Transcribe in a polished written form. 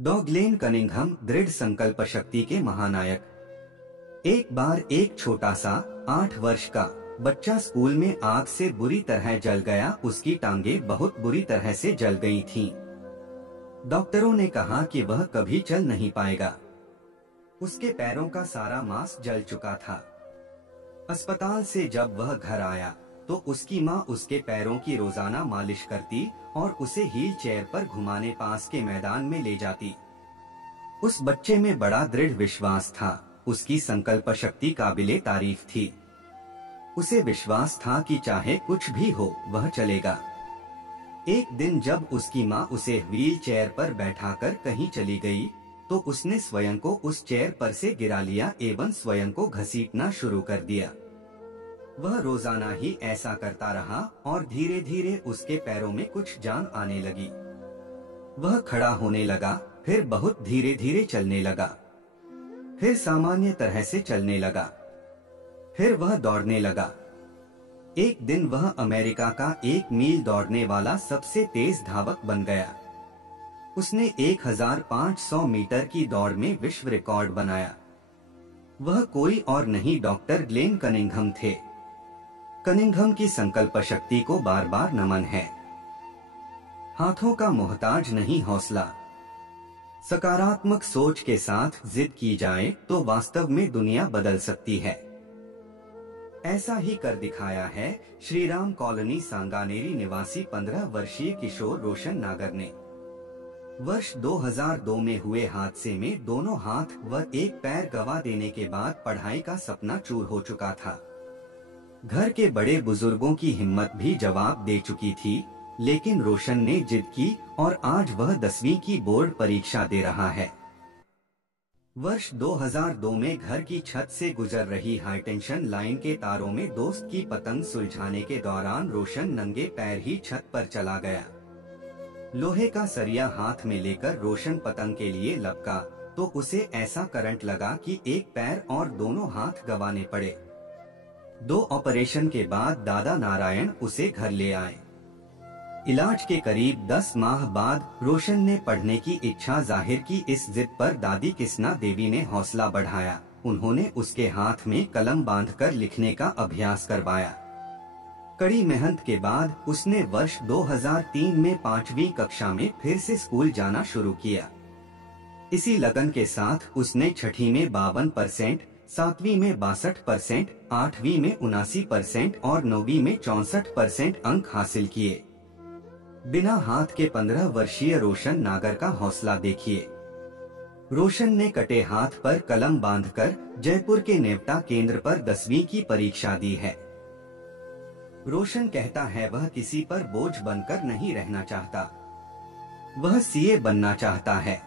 डॉ Glenn Cunningham दृढ़ संकल्प शक्ति के महानायक। एक बार एक छोटा सा 8 वर्ष का बच्चा स्कूल में आग से बुरी तरह जल गया। उसकी टांगें बहुत बुरी तरह से जल गई थीं। डॉक्टरों ने कहा कि वह कभी चल नहीं पाएगा। उसके पैरों का सारा मांस जल चुका था। अस्पताल से जब वह घर आया तो उसकी माँ उसके पैरों की रोजाना मालिश करती और उसे व्हील चेयर पर घुमाने पास के मैदान में ले जाती। उस बच्चे में बड़ा दृढ़ विश्वास था। उसकी संकल्प शक्ति काबिले तारीफ थी। उसे विश्वास था कि चाहे कुछ भी हो वह चलेगा। एक दिन जब उसकी माँ उसे व्हील चेयर पर बैठाकर कहीं चली गई तो उसने स्वयं को उस चेयर पर से गिरा लिया एवं स्वयं को घसीटना शुरू कर दिया। वह रोजाना ही ऐसा करता रहा और धीरे धीरे उसके पैरों में कुछ जान आने लगी। वह खड़ा होने लगा, फिर बहुत धीरे धीरे चलने लगा, फिर सामान्य तरह से चलने लगा, फिर वह दौड़ने लगा। एक दिन वह अमेरिका का 1 मील दौड़ने वाला सबसे तेज धावक बन गया। उसने 1500 मीटर की दौड़ में विश्व रिकॉर्ड बनाया। वह कोई और नहीं डॉक्टर ग्लेन कनिंघम थे। कनिंघम की संकल्प शक्ति को बार बार नमन है। हाथों का मोहताज नहीं हौसला। सकारात्मक सोच के साथ जिद की जाए तो वास्तव में दुनिया बदल सकती है। ऐसा ही कर दिखाया है श्रीराम कॉलोनी सांगानेरी निवासी 15 वर्षीय किशोर रोशन नागर ने। वर्ष 2002 में हुए हादसे में दोनों हाथ व एक पैर गंवा देने के बाद पढ़ाई का सपना चूर हो चुका था। घर के बड़े बुजुर्गों की हिम्मत भी जवाब दे चुकी थी, लेकिन रोशन ने जिद की और आज वह 10वीं की बोर्ड परीक्षा दे रहा है। वर्ष 2002 में घर की छत से गुजर रही हाईटेंशन लाइन के तारों में दोस्त की पतंग सुलझाने के दौरान रोशन नंगे पैर ही छत पर चला गया। लोहे का सरिया हाथ में लेकर रोशन पतंग के लिए लपका तो उसे ऐसा करंट लगा कि एक पैर और दोनों हाथ गंवाने पड़े। 2 ऑपरेशन के बाद दादा नारायण उसे घर ले आए। इलाज के करीब 10 माह बाद रोशन ने पढ़ने की इच्छा जाहिर की। इस जिद पर दादी किसना देवी ने हौसला बढ़ाया। उन्होंने उसके हाथ में कलम बांधकर लिखने का अभ्यास करवाया। कड़ी मेहनत के बाद उसने वर्ष 2003 में 5वीं कक्षा में फिर से स्कूल जाना शुरू किया। इसी लगन के साथ उसने 6वीं में 52%, 7वीं में 62%, 8वीं में 79% और 9वीं में 64% अंक हासिल किए। बिना हाथ के 15 वर्षीय रोशन नागर का हौसला देखिए। रोशन ने कटे हाथ पर कलम बांधकर जयपुर के नेवता केंद्र पर 10वीं की परीक्षा दी है। रोशन कहता है वह किसी पर बोझ बनकर नहीं रहना चाहता। वह सीए बनना चाहता है।